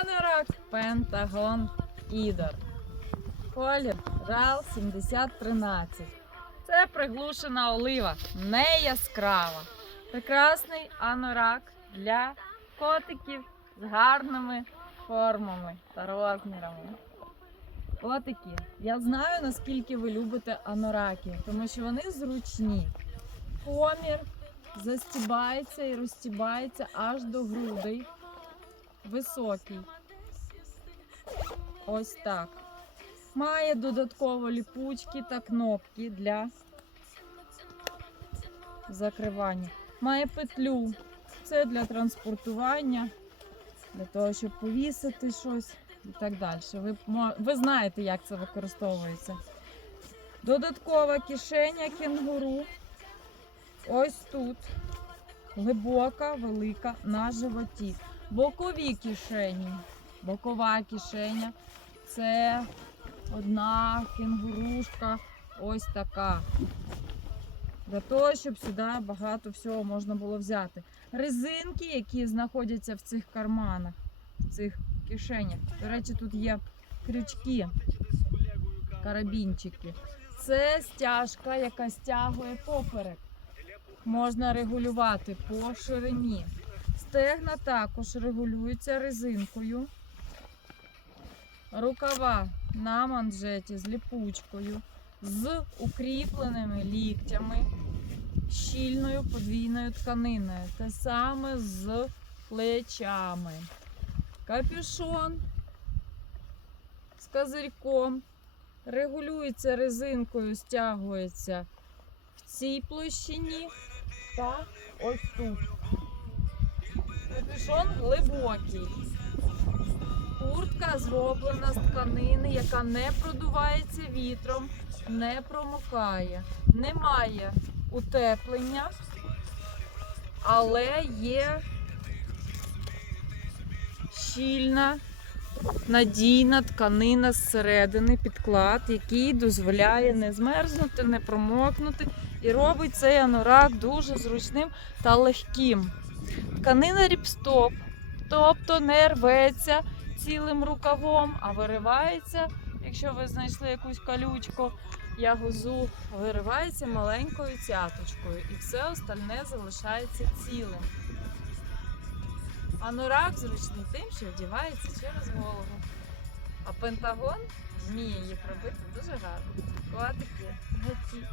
Анорак Пентагон Ідор. Колір RAL 7013. Це приглушена олива, не яскрава. Прекрасний анорак для котиків з гарними формами та розмірами. Котики, я знаю, наскільки ви любите анораки, тому що вони зручні. Комір застібається і розстібається аж до грудей. Високий. Ось так. Має додатково ліпучки та кнопки для закривання. Має петлю. Це для транспортування, для того, щоб повісити щось і так далі. Ви, ви знаєте, як це використовується. Додаткова кишеня кенгуру. Ось тут. Глибока, велика на животі. Бокові кишені. Бокова кишеня. Це одна кенгурушка. Ось така. Для того, щоб сюди багато всього можна було взяти. Резинки, які знаходяться в цих карманах, в цих кишенях. До речі, тут є крючки, карабінчики. Це стяжка, яка стягує поперек. Можна регулювати по ширині. Стегна також регулюються резинкою. Рукава на манжеті з ліпучкою, з укріпленими ліктями, щільною подвійною тканиною. Те саме з плечами. Капюшон з козирьком. Регулюється резинкою, стягується в цій площині та ось тут. Капюшон глибокий. Куртка зроблена з тканини, яка не продувається вітром, не промокає, немає утеплення, але є щільна, надійна тканина зсередини, підклад, який дозволяє не змерзнути, не промокнути і робить цей анорак дуже зручним та легким. Тканина ріпстоп, тобто не рветься цілим рукавом, а виривається, якщо ви знайшли якусь калючку, ягозу, виривається маленькою цяточкою, і все остальне залишається цілим. Анорак зручний тим, що вдівається через голову. А пентагон вміє їх робити дуже гарно. Котики, гетіть.